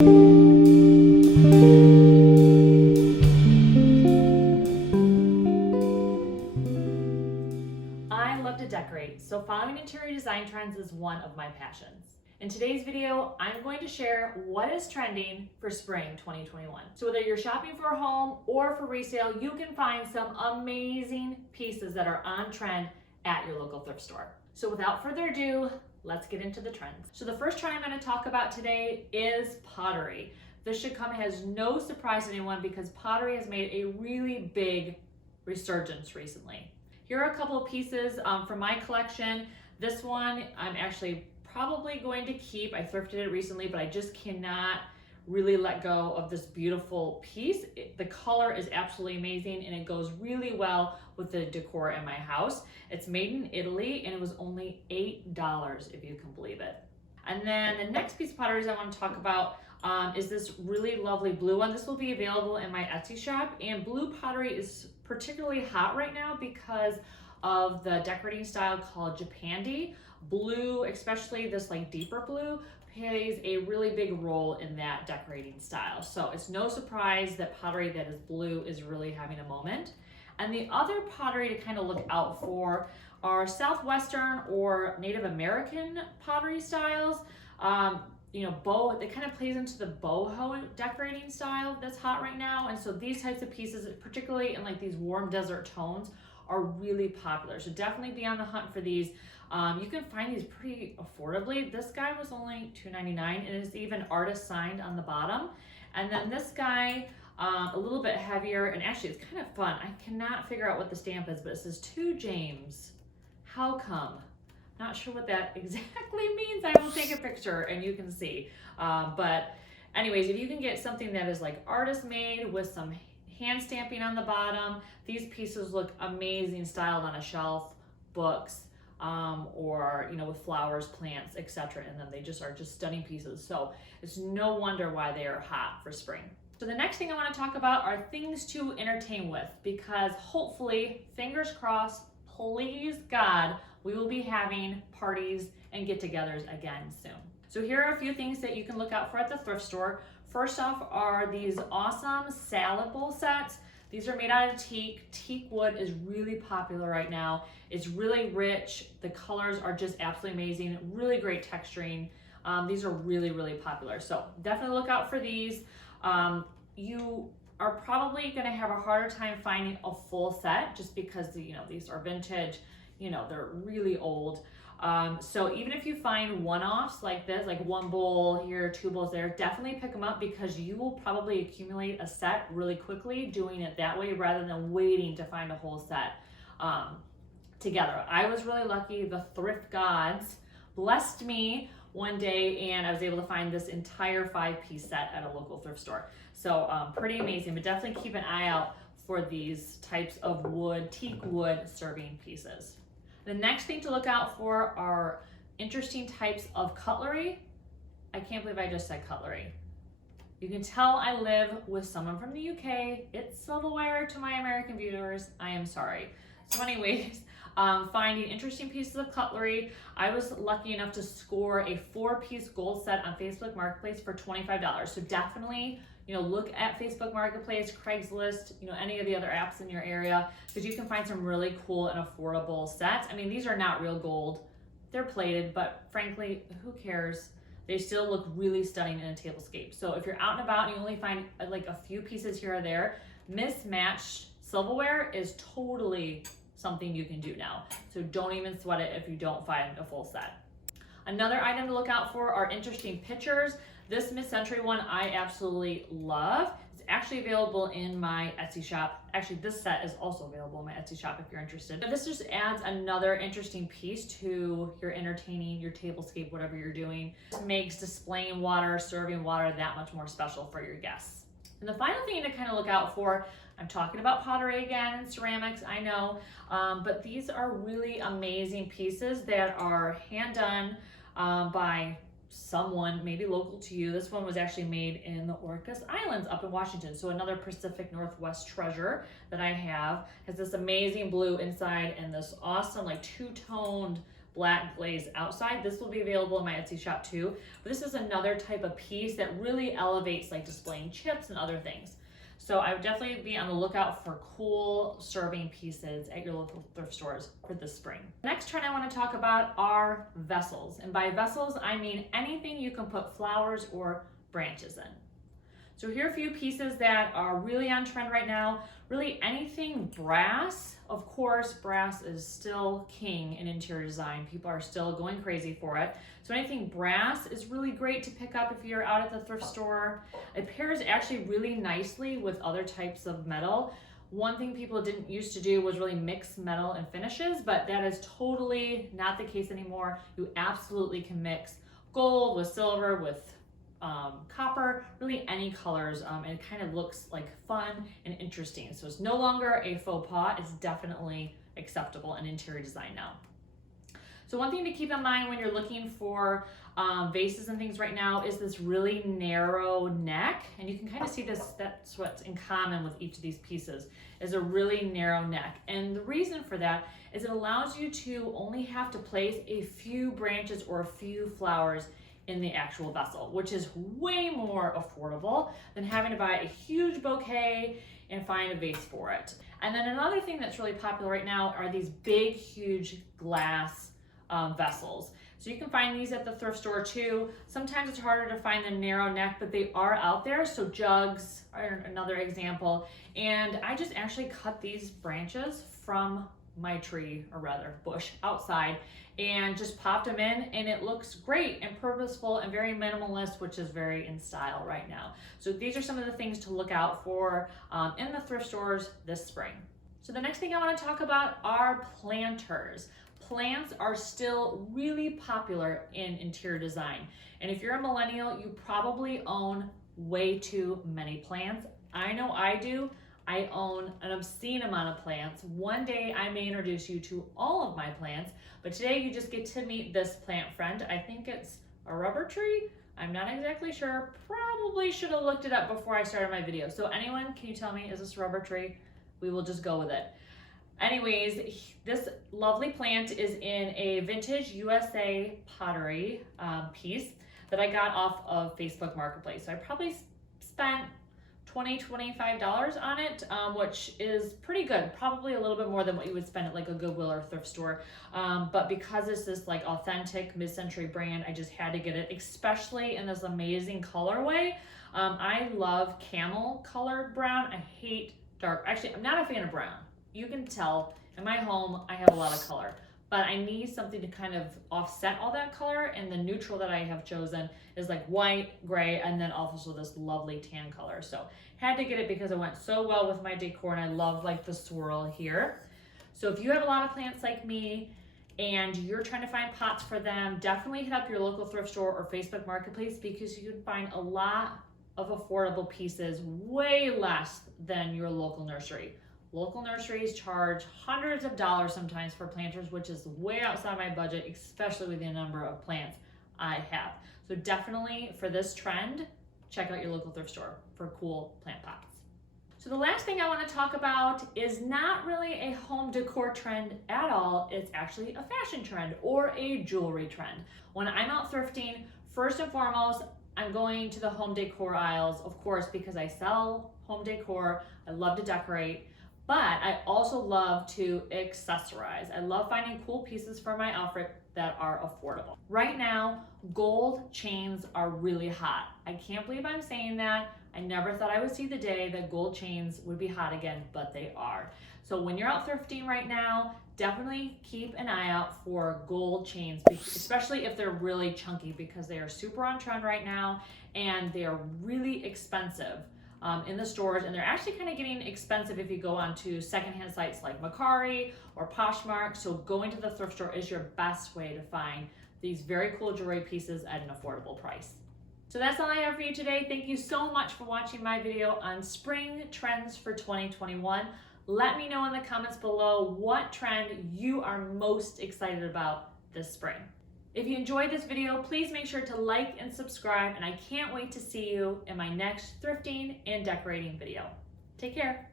I love to decorate, so following interior design trends is one of my passions. In today's video, I'm going to share what is trending for spring 2021. So whether you're shopping for a home or for resale, you can find some amazing pieces that are on trend at your local thrift store. So without further ado, let's get into the trends. So the first trend I'm going to talk about today is pottery. This should come as no surprise to anyone because pottery has made a really big resurgence recently. Here are a couple of pieces from my collection. This one I'm actually probably going to keep. I thrifted it recently, but I just cannot really let go of this beautiful piece. The color is absolutely amazing and it goes really well with the decor in my house. It's made in Italy and it was only $8 if you can believe it. And then the next piece of pottery I want to talk about is this really lovely blue one. This will be available in my Etsy shop, and blue pottery is particularly hot right now because of the decorating style called Japandi. Blue, especially this like deeper blue, plays a really big role in that decorating style. So it's no surprise that pottery that is blue is really having a moment. And the other pottery to kind of look out for are Southwestern or Native American pottery styles. It kind of plays into the boho decorating style that's hot right now. And so these types of pieces, particularly in like these warm desert tones, are really popular. So definitely be on the hunt for these. You can find these pretty affordably. This guy was only $2.99 and it's even artist signed on the bottom. And then this guy, a little bit heavier, and actually it's kind of fun. I cannot figure out what the stamp is, but it says to James, how come? Not sure what that exactly means. I will take a picture and you can see. But anyways, if you can get something that is like artist made with some hand stamping on the bottom, these pieces look amazing styled on a shelf, books, or with flowers, plants, etc. in them. They just are stunning pieces. So it's no wonder why they are hot for spring. So the next thing I want to talk about are things to entertain with, because hopefully, fingers crossed, please God, we will be having parties and get-togethers again soon. So here are a few things that you can look out for at the thrift store. First off are these awesome salad bowl sets. These are made out of teak. Teak wood is really popular right now. It's really rich. The colors are just absolutely amazing. Really great texturing. These are really, really popular. So definitely look out for these. You are probably gonna have a harder time finding a full set just because these are vintage, they're really old. So even if you find one-offs like this, like one bowl here, two bowls there, definitely pick them up because you will probably accumulate a set really quickly doing it that way rather than waiting to find a whole set together. I was really lucky. The thrift gods blessed me one day and I was able to find this entire 5-piece set at a local thrift store. So pretty amazing, but definitely keep an eye out for these types of wood, teak wood serving pieces. The next thing to look out for are interesting types of cutlery. I can't believe I just said cutlery. You can tell I live with someone from the UK. It's silverware to my American viewers. I am sorry. So anyways, finding interesting pieces of cutlery. I was lucky enough to score a 4-piece gold set on Facebook Marketplace for $25. So definitely, look at Facebook Marketplace, Craigslist, any of the other apps in your area, because you can find some really cool and affordable sets. I mean, these are not real gold. They're plated, but frankly, who cares? They still look really stunning in a tablescape. So if you're out and about and you only find like a few pieces here or there, mismatched silverware is totally something you can do now. So don't even sweat it if you don't find a full set. Another item to look out for are interesting pictures. This mid-century one I absolutely love. It's actually available in my Etsy shop. Actually, this set is also available in my Etsy shop if you're interested. But this just adds another interesting piece to your entertaining, your tablescape, whatever you're doing. It makes displaying water, serving water that much more special for your guests. And the final thing to kind of look out for, I'm talking about pottery again and ceramics, I know, but these are really amazing pieces that are hand done by someone maybe local to you. This one was actually made in the Orcas Islands up in Washington. So another Pacific Northwest treasure that I have has this amazing blue inside and this awesome like two-toned black glaze outside. This will be available in my Etsy shop too. But this is another type of piece that really elevates like displaying chips and other things. So I would definitely be on the lookout for cool serving pieces at your local thrift stores for this spring. The next trend I want to talk about are vessels. And by vessels, I mean anything you can put flowers or branches in. So here are a few pieces that are really on trend right now. Really anything brass. Of course, brass is still king in interior design. People are still going crazy for it. So anything brass is really great to pick up if you're out at the thrift store. It pairs actually really nicely with other types of metal. One thing people didn't used to do was really mix metal and finishes, but that is totally not the case anymore. You absolutely can mix gold with silver, with copper, really any colors, and it kind of looks like fun and interesting. So it's no longer a faux pas, it's definitely acceptable in interior design now. So one thing to keep in mind when you're looking for vases and things right now is this really narrow neck, and you can kind of see this, that's what's in common with each of these pieces, is a really narrow neck. And the reason for that is it allows you to only have to place a few branches or a few flowers in the actual vessel, which is way more affordable than having to buy a huge bouquet and find a vase for it. And then another thing that's really popular right now are these big, huge glass vessels. So you can find these at the thrift store too. Sometimes it's harder to find the narrow neck, but they are out there. So jugs are another example. And I just actually cut these branches from my tree, or rather bush, outside, and just popped them in, and it looks great and purposeful and very minimalist, which is very in style right now. So these are some of the things to look out for in the thrift stores this spring. So the next thing I want to talk about are planters. Plants are still really popular in interior design. And if you're a millennial, you probably own way too many plants. I know I do. I own an obscene amount of plants. One day I may introduce you to all of my plants, but today you just get to meet this plant friend. I think it's a rubber tree. I'm not exactly sure. Probably should have looked it up before I started my video. So anyone, can you tell me, is this a rubber tree? We will just go with it. Anyways, this lovely plant is in a vintage USA pottery piece that I got off of Facebook Marketplace. So I probably spent $20–25 on it, which is pretty good. Probably a little bit more than what you would spend at like a Goodwill or thrift store. But because it's this like authentic mid-century brand, I just had to get it, especially in this amazing colorway. I love camel colored brown. I hate dark. Actually, I'm not a fan of brown. You can tell in my home, I have a lot of color, but I need something to kind of offset all that color. And the neutral that I have chosen is like white, gray, and then also this lovely tan color. So had to get it because it went so well with my decor, and I love like the swirl here. So if you have a lot of plants like me and you're trying to find pots for them, definitely hit up your local thrift store or Facebook Marketplace, because you can find a lot of affordable pieces way less than your local nursery. Local nurseries charge hundreds of dollars sometimes for planters, which is way outside my budget, especially with the number of plants I have. So definitely for this trend, check out your local thrift store for cool plant pots. So the last thing I want to talk about is not really a home decor trend at all. It's actually a fashion trend or a jewelry trend. When I'm out thrifting, first and foremost, I'm going to the home decor aisles, of course, because I sell home decor. I love to decorate. But I also love to accessorize. I love finding cool pieces for my outfit that are affordable. Right now, gold chains are really hot. I can't believe I'm saying that. I never thought I would see the day that gold chains would be hot again, but they are. So when you're out thrifting right now, definitely keep an eye out for gold chains, especially if they're really chunky, because they are super on trend right now and they are really expensive in the stores, and they're actually kind of getting expensive if you go onto secondhand sites like Mercari or Poshmark. So going to the thrift store is your best way to find these very cool jewelry pieces at an affordable price. So that's all I have for you today. Thank you so much for watching my video on spring trends for 2021. Let me know in the comments below what trend you are most excited about this spring. If you enjoyed this video, please make sure to like and subscribe, and I can't wait to see you in my next thrifting and decorating video. Take care.